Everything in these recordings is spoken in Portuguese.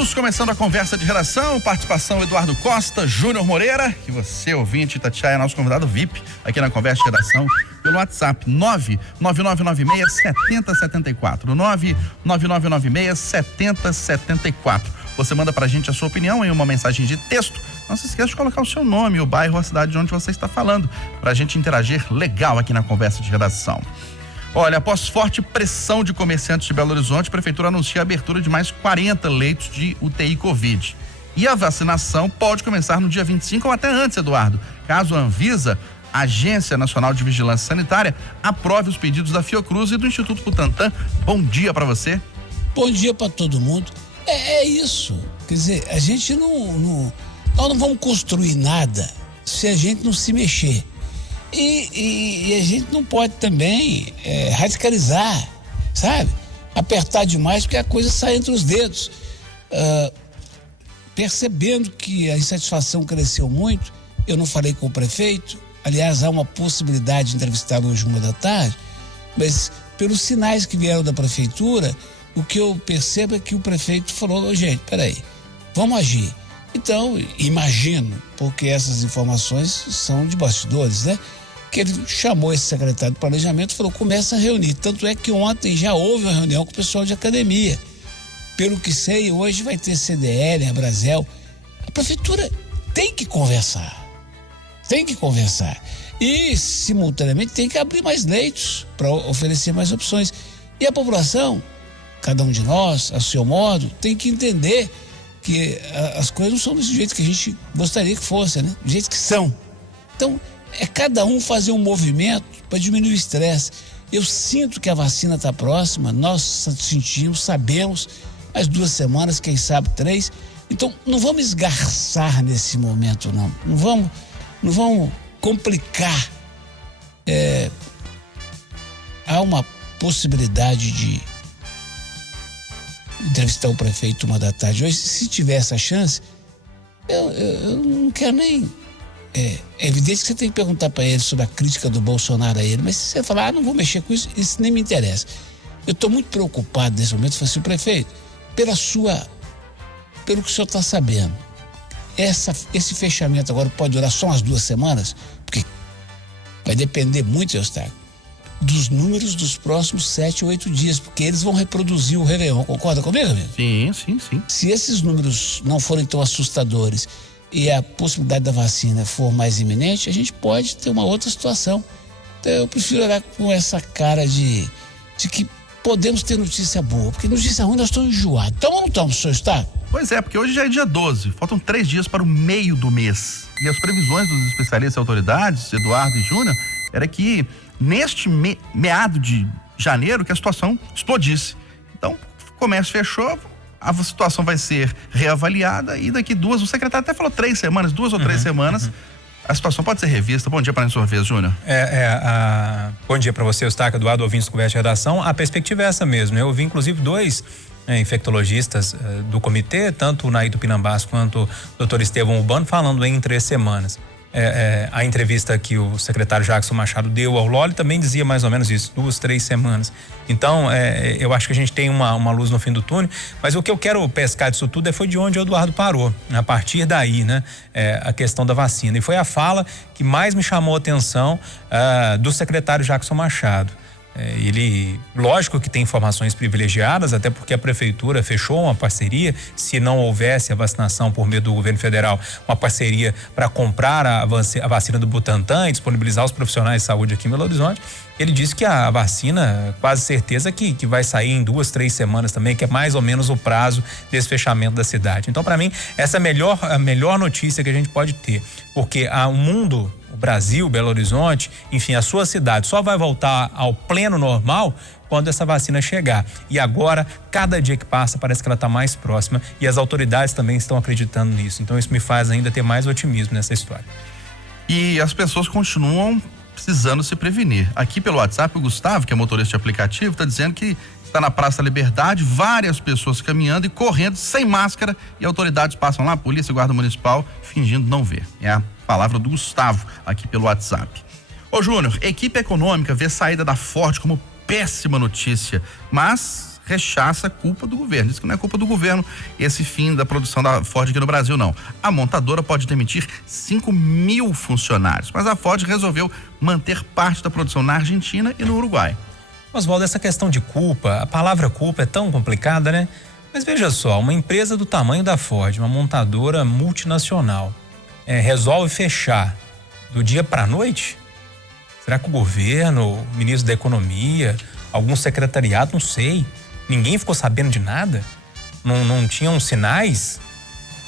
Começando a conversa de redação, participação Eduardo Costa, Júnior Moreira, que você, ouvinte, Itatiaia, é nosso convidado VIP aqui na conversa de redação, pelo WhatsApp 99996-7074, 99996-7074. Você manda pra gente a sua opinião em uma mensagem de texto. Não se esqueça de colocar o seu nome, o bairro, a cidade de onde você está falando, pra gente interagir legal aqui na conversa de redação. Olha, após forte pressão de comerciantes de Belo Horizonte, a Prefeitura anuncia a abertura de mais 40 leitos de UTI Covid. E a vacinação pode começar no dia 25 ou até antes, Eduardo, caso a Anvisa, Agência Nacional de Vigilância Sanitária, aprove os pedidos da Fiocruz e do Instituto Butantan. Bom dia para você. Bom dia para todo mundo. É isso. Quer dizer, a gente nós não vamos construir nada se a gente não se mexer. E a gente não pode também radicalizar, sabe? Apertar demais porque a coisa sai entre os dedos. Percebendo que a insatisfação cresceu muito, eu não falei com o prefeito. Aliás, há uma possibilidade de entrevistá-lo hoje 1h da tarde, mas pelos sinais que vieram da prefeitura, o que eu percebo é que o prefeito falou: gente, peraí, vamos agir. Então, imagino, porque essas informações são de bastidores, né? Que ele chamou esse secretário de planejamento e falou: começa a reunir. Tanto é que ontem já houve uma reunião com o pessoal de academia. Pelo que sei, hoje vai ter CDL, a Brasel. A prefeitura tem que conversar. E, simultaneamente, tem que abrir mais leitos para oferecer mais opções. E a população, cada um de nós, a seu modo, tem que entender que as coisas não são desse jeito que a gente gostaria que fosse, né? Do jeito que são. Então, é cada um fazer um movimento para diminuir o estresse. Eu sinto que a vacina está próxima, nós sentimos, sabemos, mais 2 semanas, quem sabe 3. Então, não vamos esgarçar nesse momento, não. Não vamos complicar. Há uma possibilidade de entrevistar o prefeito 1h da tarde hoje. Se tiver essa chance, eu não quero nem... É evidente que você tem que perguntar para ele sobre a crítica do Bolsonaro a ele, mas se você falar, não vou mexer com isso, isso nem me interessa. Eu estou muito preocupado nesse momento. Eu falei assim: prefeito, pelo que o senhor está sabendo, esse fechamento agora pode durar só umas 2 semanas? Porque vai depender muito, Eustáquio, dos números dos próximos 7 ou 8 dias, porque eles vão reproduzir o Réveillon. Concorda comigo, amigo? Sim. Se esses números não forem tão assustadores e a possibilidade da vacina for mais iminente, a gente pode ter uma outra situação. Então, eu prefiro olhar com essa cara de que podemos ter notícia boa, porque notícia ruim nós estamos enjoados. Então, ou não estamos, senhor Eustáquio? Pois é, porque hoje já é dia 12, faltam 3 dias para o meio do mês. E as previsões dos especialistas e autoridades, Eduardo e Júnior, era que neste meado de janeiro que a situação explodisse. Então, o comércio fechou, a situação vai ser reavaliada e daqui 2, o secretário até falou 3 semanas, 2 ou 3 semanas, a situação pode ser revista. Bom dia para a sua vez, Júnior. Bom dia para você, Eustáquio, Eduardo, ouvintes do Conversa de Redação. A perspectiva é essa mesmo. Eu ouvi, inclusive, 2 infectologistas do comitê, tanto o Naí Tupinambás quanto o Dr. Estevão Urbano, falando em 3 semanas. A entrevista que o secretário Jackson Machado deu ao Loli também dizia mais ou menos isso, 2, 3 semanas. Então, eu acho que a gente tem uma luz no fim do túnel, mas o que eu quero pescar disso tudo foi de onde o Eduardo parou. A partir daí, né, a questão da vacina. E foi a fala que mais me chamou a atenção do secretário Jackson Machado. Ele, lógico que tem informações privilegiadas, até porque a prefeitura fechou uma parceria, se não houvesse a vacinação por meio do governo federal, uma parceria para comprar a vacina do Butantan e disponibilizar os profissionais de saúde aqui em Belo Horizonte. Ele disse que a vacina, quase certeza que vai sair em 2, 3 semanas também, que é mais ou menos o prazo desse fechamento da cidade. Então, para mim, essa é a melhor notícia que a gente pode ter, porque o mundo, o Brasil, Belo Horizonte, enfim, a sua cidade só vai voltar ao pleno normal quando essa vacina chegar. E agora, cada dia que passa, parece que ela está mais próxima e as autoridades também estão acreditando nisso. Então, isso me faz ainda ter mais otimismo nessa história. E as pessoas continuam precisando se prevenir. Aqui pelo WhatsApp, o Gustavo, que é motorista de aplicativo, está dizendo que está na Praça da Liberdade, várias pessoas caminhando e correndo sem máscara e autoridades passam lá, polícia, guarda municipal, fingindo não ver. É a palavra do Gustavo aqui pelo WhatsApp. Ô Júnior, equipe econômica vê saída da Ford como péssima notícia, mas rechaça a culpa do governo. Diz que não é culpa do governo esse fim da produção da Ford aqui no Brasil, não. A montadora pode demitir 5.000 funcionários, mas a Ford resolveu manter parte da produção na Argentina e no Uruguai. Oswaldo, essa questão de culpa, a palavra culpa é tão complicada, né? Mas veja só, uma empresa do tamanho da Ford, uma montadora multinacional, resolve fechar do dia para a noite? Será que o governo, o ministro da Economia, algum secretariado, não sei, ninguém ficou sabendo de nada? Não tinham sinais?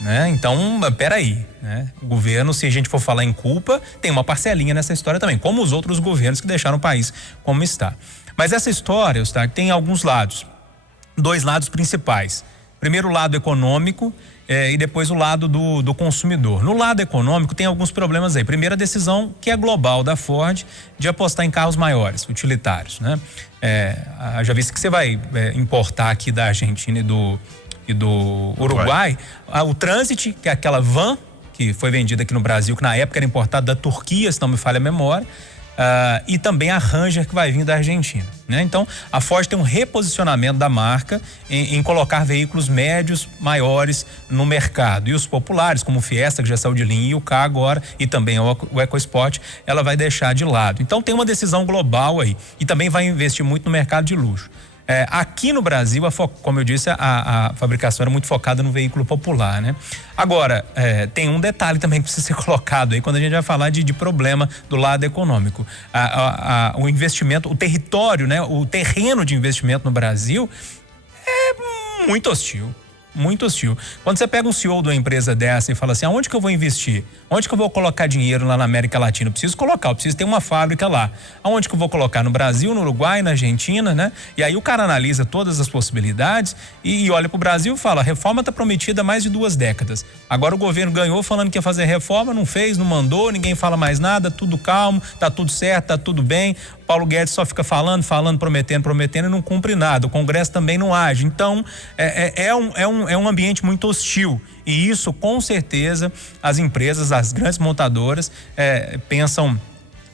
Né? Então, peraí, né? O governo, se a gente for falar em culpa, tem uma parcelinha nessa história também, como os outros governos que deixaram o país como está. Mas essa história, Eustáquio, tem alguns lados. 2 lados principais. Primeiro o lado econômico e depois o lado do consumidor. No lado econômico tem alguns problemas aí. Primeiro a decisão que é global da Ford de apostar em carros maiores, utilitários, né? Já visto que você vai importar aqui da Argentina e do Uruguai, o Transit, que é aquela van que foi vendida aqui no Brasil, que na época era importada da Turquia, se não me falha a memória. E também a Ranger, que vai vir da Argentina, né? Então a Ford tem um reposicionamento da marca em colocar veículos médios maiores no mercado, e os populares como o Fiesta, que já saiu de linha, e o Ka agora, e também o EcoSport, ela vai deixar de lado. Então tem uma decisão global aí, e também vai investir muito no mercado de luxo. Aqui no Brasil, como eu disse, a fabricação era muito focada no veículo popular, né? Agora, tem um detalhe também que precisa ser colocado aí quando a gente vai falar de problema do lado econômico. O investimento, o território, né? O terreno de investimento no Brasil é muito hostil. Muito hostil. Quando você pega um CEO de uma empresa dessa e fala assim, aonde que eu vou investir? Onde que eu vou colocar dinheiro lá na América Latina? Eu preciso ter uma fábrica lá. Aonde que eu vou colocar? No Brasil, no Uruguai, na Argentina, né? E aí o cara analisa todas as possibilidades e olha pro Brasil e fala, a reforma tá prometida há mais de 2 décadas. Agora o governo ganhou falando que ia fazer reforma, não fez, não mandou, ninguém fala mais nada, tudo calmo, tá tudo certo, tá tudo bem. Paulo Guedes só fica falando, prometendo e não cumpre nada. O Congresso também não age. Então, é um ambiente muito hostil. E isso, com certeza, as empresas, as grandes montadoras, pensam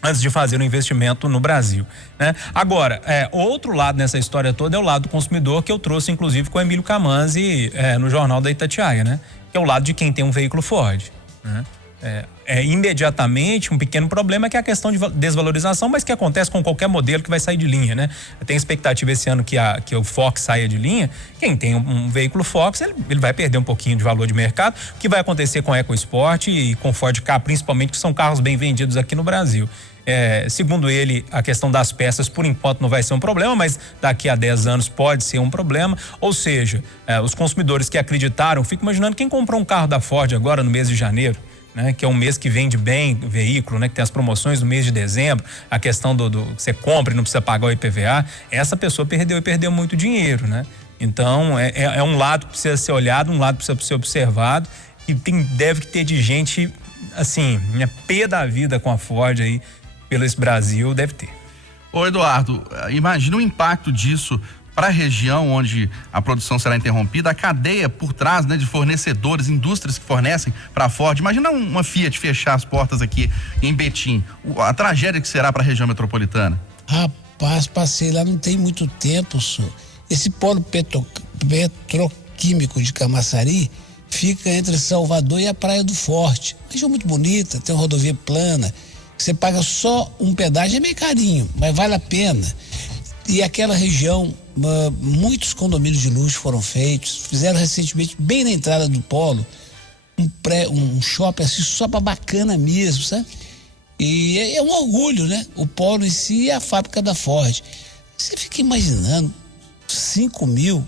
antes de fazer um investimento no Brasil, né? Agora, outro lado nessa história toda é o lado do consumidor, que eu trouxe, inclusive, com o Emílio Camanzi no Jornal da Itatiaia, né? Que é o lado de quem tem um veículo Ford, né? Imediatamente um pequeno problema, que é a questão de desvalorização, mas que acontece com qualquer modelo que vai sair de linha, né? Tem expectativa esse ano que o Fox saia de linha. Quem tem um veículo Fox, ele vai perder um pouquinho de valor de mercado. O que vai acontecer com o EcoSport e com o Ford Ka, principalmente, que são carros bem vendidos aqui no Brasil. Segundo ele, a questão das peças, por enquanto, não vai ser um problema, mas daqui a 10 anos pode ser um problema. Ou seja, os consumidores que acreditaram, fico imaginando quem comprou um carro da Ford agora no mês de janeiro, né, que é um mês que vende bem o veículo, né, que tem as promoções no mês de dezembro, a questão do que você compra e não precisa pagar o IPVA, essa pessoa perdeu muito dinheiro, né? Então, é um lado que precisa ser olhado, um lado que precisa ser observado, e deve ter de gente, assim, pé da vida com a Ford aí, pelo esse Brasil, deve ter. Ô Eduardo, imagina o impacto disso para a região onde a produção será interrompida, a cadeia por trás, né, de fornecedores, indústrias que fornecem para a Ford. Imagina uma Fiat fechar as portas aqui em Betim, a tragédia que será para a região metropolitana. Rapaz, passei lá não tem muito tempo, senhor. Esse polo petroquímico de Camaçari fica entre Salvador e a Praia do Forte. Região muito bonita, tem uma rodovia plana, você paga só um pedágio, é meio carinho, mas vale a pena. E aquela região, muitos condomínios de luxo foram feitos, fizeram recentemente, bem na entrada do polo, um shopping assim, só para bacana mesmo, sabe? E é um orgulho, né? O polo em si e a fábrica da Ford. Você fica imaginando 5.000,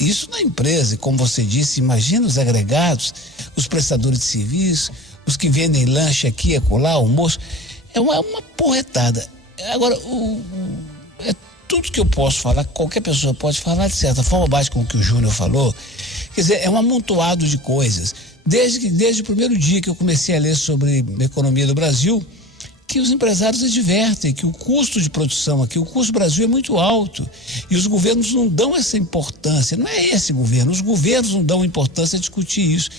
isso na empresa, e como você disse, imagina os agregados, os prestadores de serviço, os que vendem lanche aqui e acolá, almoço. É uma porretada. Agora, tudo que eu posso falar, qualquer pessoa pode falar de certa forma, base com o que o Júnior falou. Quer dizer, é um amontoado de coisas. Desde o primeiro dia que eu comecei a ler sobre a economia do Brasil, que os empresários advertem que o custo de produção aqui, o custo do Brasil é muito alto. E os governos não dão essa importância. Não é esse governo, os governos não dão importância a discutir isso.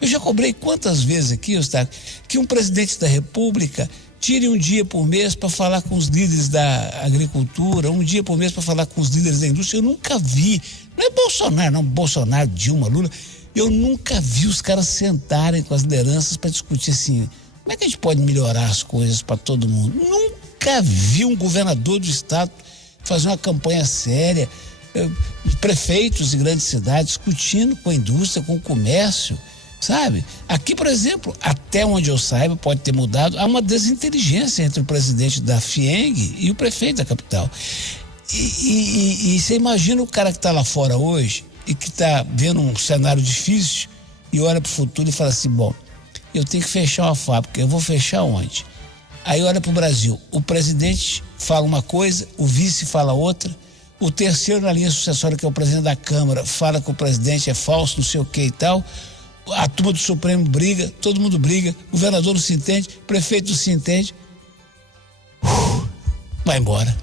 Eu já cobrei quantas vezes aqui, Eustáquio, que um presidente da República Tire um dia por mês para falar com os líderes da agricultura, um dia por mês para falar com os líderes da indústria. Eu nunca vi, não é Bolsonaro, não, Bolsonaro, Dilma, Lula, eu nunca vi os caras sentarem com as lideranças para discutir assim, como é que a gente pode melhorar as coisas para todo mundo? Nunca vi um governador do estado fazer uma campanha séria, prefeitos de grandes cidades discutindo com a indústria, com o comércio, sabe? Aqui, por exemplo, até onde eu saiba, pode ter mudado, há uma desinteligência entre o presidente da FIENG e o prefeito da capital. E você imagina o cara que está lá fora hoje e que está vendo um cenário difícil e olha para o futuro e fala assim, bom, eu tenho que fechar uma fábrica, eu vou fechar onde? Aí olha para o Brasil, o presidente fala uma coisa, o vice fala outra, o terceiro na linha sucessória, que é o presidente da Câmara, fala que o presidente é falso, não sei o que e tal, a turma do Supremo briga, todo mundo briga, o governador não se entende, o prefeito não se entende, vai embora.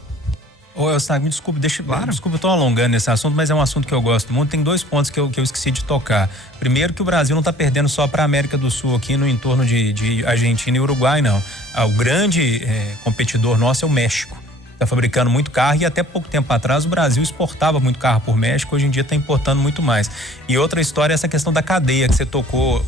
Ô, Eustáquio, me desculpe, desculpa, eu estou alongando esse assunto, mas é um assunto que eu gosto muito. Tem 2 pontos que eu esqueci de tocar. Primeiro, que o Brasil não está perdendo só para a América do Sul, aqui no entorno de Argentina e Uruguai, não. O grande competidor nosso é o México. Está fabricando muito carro e até pouco tempo atrás o Brasil exportava muito carro por México, hoje em dia está importando muito mais. E outra história é essa questão da cadeia que você tocou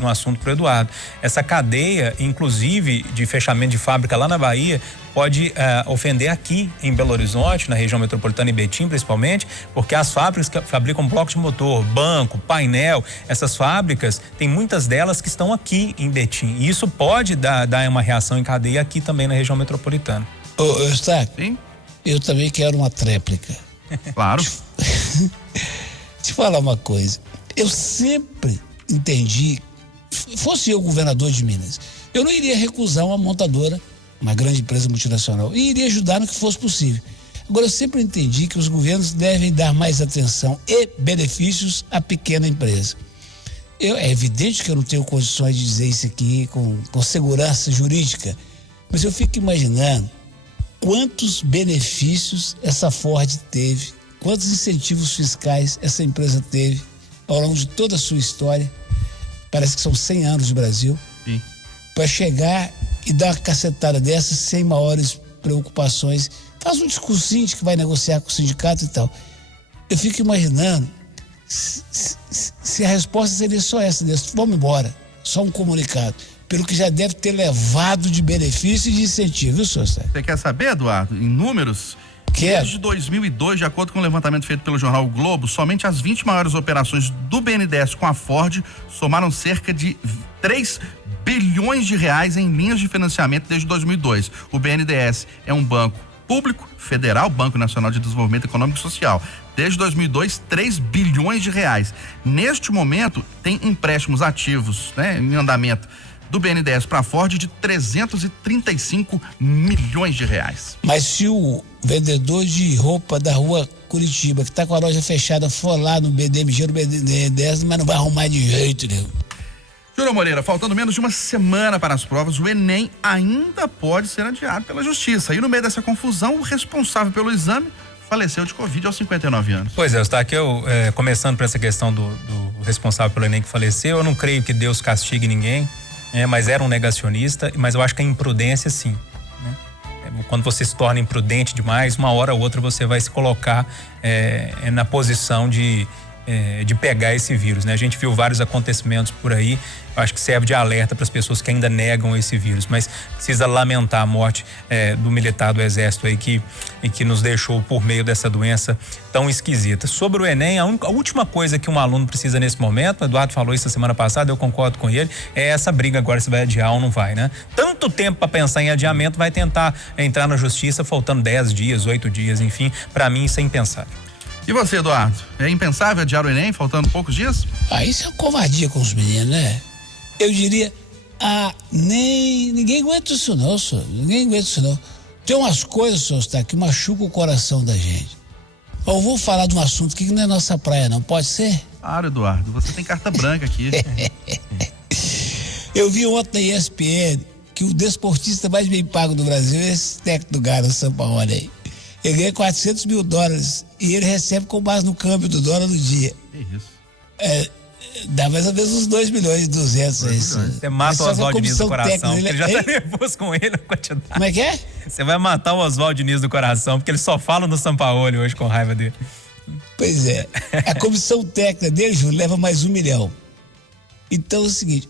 no assunto para o Eduardo. Essa cadeia, inclusive de fechamento de fábrica lá na Bahia, pode ofender aqui em Belo Horizonte, na região metropolitana e Betim principalmente, porque as fábricas que fabricam bloco de motor, banco, painel, essas fábricas, tem muitas delas que estão aqui em Betim. E isso pode dar uma reação em cadeia aqui também na região metropolitana. Ô, Eustáquio, eu também quero uma tréplica. Claro. Te falar uma coisa, eu sempre entendi, fosse eu governador de Minas, eu não iria recusar uma montadora, uma grande empresa multinacional, e iria ajudar no que fosse possível. Agora, eu sempre entendi que os governos devem dar mais atenção e benefícios à pequena empresa. É evidente que eu não tenho condições de dizer isso aqui com segurança jurídica, mas eu fico imaginando quantos benefícios essa Ford teve, quantos incentivos fiscais essa empresa teve ao longo de toda a sua história, parece que são 100 anos de Brasil, para chegar e dar uma cacetada dessas sem maiores preocupações. Faz um discursinho de que vai negociar com o sindicato e tal. Eu fico imaginando se a resposta seria só essa, vamos embora, só um comunicado, pelo que já deve ter levado de benefício e de incentivo, viu, senhor? Você quer saber, Eduardo, em números? Desde 2002, de acordo com o levantamento feito pelo jornal o Globo, somente as 20 maiores operações do BNDES com a Ford somaram cerca de 3 bilhões de reais em linhas de financiamento desde 2002. O BNDES é um banco público, federal, Banco Nacional de Desenvolvimento Econômico e Social. Desde 2002, 3 bilhões de reais. Neste momento, tem empréstimos ativos, em andamento, do BNDES para a Ford de 335 milhões de reais. Mas se o vendedor de roupa da rua Curitiba, que está com a loja fechada, for lá no BDMG, no BNDES, mas não vai arrumar de jeito nenhum. Júlio Moreira, faltando menos de uma semana para as provas, o Enem ainda pode ser adiado pela Justiça. E no meio dessa confusão, o responsável pelo exame faleceu de Covid aos 59 anos. Pois é, está aqui começando por essa questão do responsável pelo Enem que faleceu. Eu não creio que Deus castigue ninguém. Mas era um negacionista, mas eu acho que a imprudência sim, quando você se torna imprudente demais, uma hora ou outra você vai se colocar na posição de pegar esse vírus, A gente viu vários acontecimentos por aí, eu acho que serve de alerta para as pessoas que ainda negam esse vírus, mas precisa lamentar a morte do militar do Exército aí que nos deixou por meio dessa doença tão esquisita. Sobre o Enem, a última coisa que um aluno precisa nesse momento, o Eduardo falou isso a semana passada, eu concordo com ele, é essa briga agora se vai adiar ou não vai, Tanto tempo para pensar em adiamento, vai tentar entrar na justiça faltando 10 dias, 8 dias, enfim, para mim isso é impensável. E você, Eduardo? É impensável adiar o Enem faltando poucos dias? Isso é uma covardia com os meninos, Eu diria, ninguém aguenta isso não, senhor. Ninguém aguenta isso não. Tem umas coisas, senhor, que machucam o coração da gente. Eu vou falar de um assunto aqui que não é nossa praia, não pode ser? Claro, Eduardo, você tem carta branca aqui. Eu vi ontem na ESPN que o desportista mais bem pago do Brasil é esse técnico do Galo, São Paulo aí. Ele ganha $400 mil e ele recebe com base no câmbio do dólar no dia. Que isso? Dá mais ou menos uns 2.200.000 aí. Você mata o Oswaldo Diniz do coração, porque ele já tá nervoso com ele na quantidade. Como é que é? Você vai matar o Oswaldo Diniz do coração, porque ele só fala no Sampaoli hoje com raiva dele. Pois é. A comissão técnica dele, Júlio, leva mais 1 milhão. Então é o seguinte,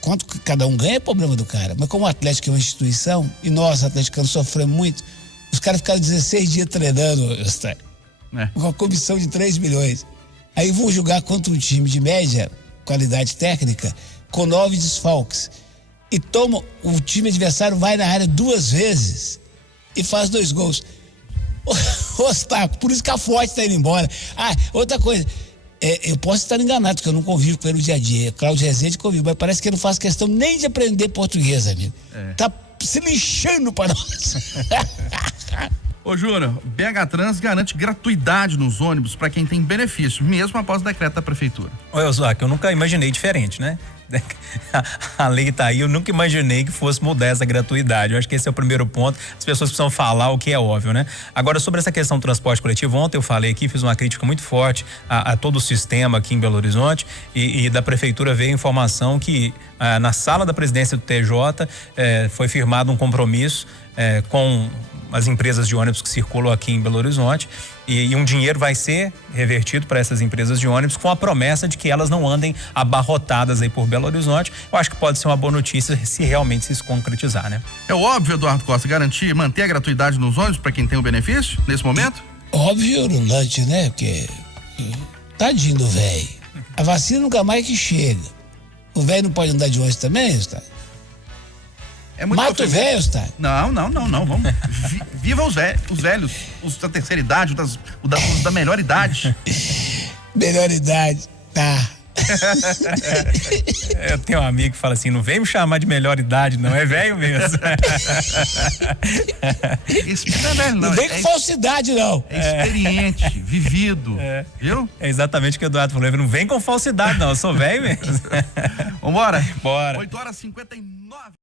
quanto que cada um ganha é problema do cara. Mas como o Atlético é uma instituição, e nós, atleticanos, sofremos muito, os caras ficaram 16 dias treinando, com a comissão de 3 milhões. Aí vão jogar contra um time de média qualidade técnica, com 9 desfalques. E o time adversário vai na área 2 vezes e faz 2 gols. Ostaco, por isso que a Forte está indo embora. Outra coisa, eu posso estar enganado, porque eu não convivo com ele no dia a dia. Cláudio Rezende convive, mas parece que ele não faz questão nem de aprender português, amigo. Tá se lixando para nós. Ô, Júnior, BH Trans garante gratuidade nos ônibus para quem tem benefício, mesmo após o decreto da prefeitura. Olha, Oswaldo, eu nunca imaginei diferente, né? A lei tá aí, eu nunca imaginei que fosse mudar essa gratuidade. Eu acho que esse é o primeiro ponto. As pessoas precisam falar o que é óbvio, né? Agora, sobre essa questão do transporte coletivo, ontem eu falei aqui, fiz uma crítica muito forte a todo o sistema aqui em Belo Horizonte e da prefeitura veio a informação que na sala da presidência do TJ foi firmado um compromisso com as empresas de ônibus que circulam aqui em Belo Horizonte e um dinheiro vai ser revertido para essas empresas de ônibus com a promessa de que elas não andem abarrotadas aí por Belo Horizonte. Eu acho que pode ser uma boa notícia se realmente se concretizar, né? É óbvio, Eduardo Costa, manter a gratuidade nos ônibus para quem tem o benefício nesse momento? Óbvio, Lulante, né? Porque tadinho do velho. A vacina nunca mais que chega. O velho não pode andar de ônibus também, tá? Mata o velho, tá? Não. Vamos. Viva os velhos, os da terceira idade, os da melhor idade. Melhor idade, tá. Eu tenho um amigo que fala assim, não vem me chamar de melhor idade, não, é velho mesmo. Esse não é velho, não. Não vem com falsidade, não. É experiente, vivido, viu? É exatamente o que o Eduardo falou, não vem com falsidade, não, eu sou velho mesmo. Vambora? Bora. 8h59.